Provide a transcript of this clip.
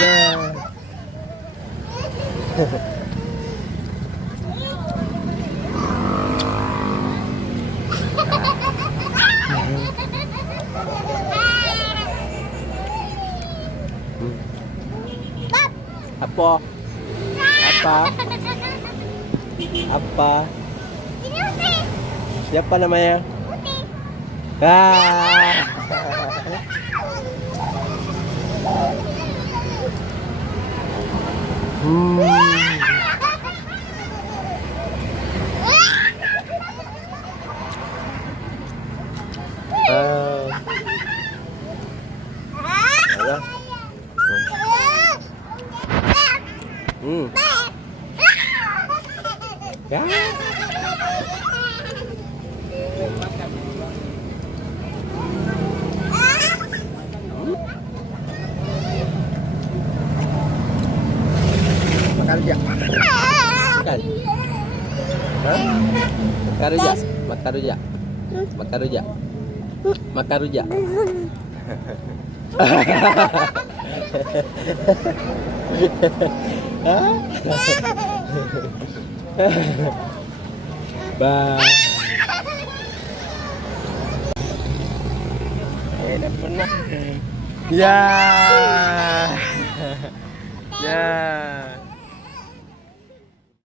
Ya. Apa? Apa? Apa? Siapa namanya? Ah. Ada. Ya. Makan rujak. Makan. Hah? Makan rujak. Makan rujak. Makan rujak. Makan rujak. Bye. Dah pernah. Ya. Ya.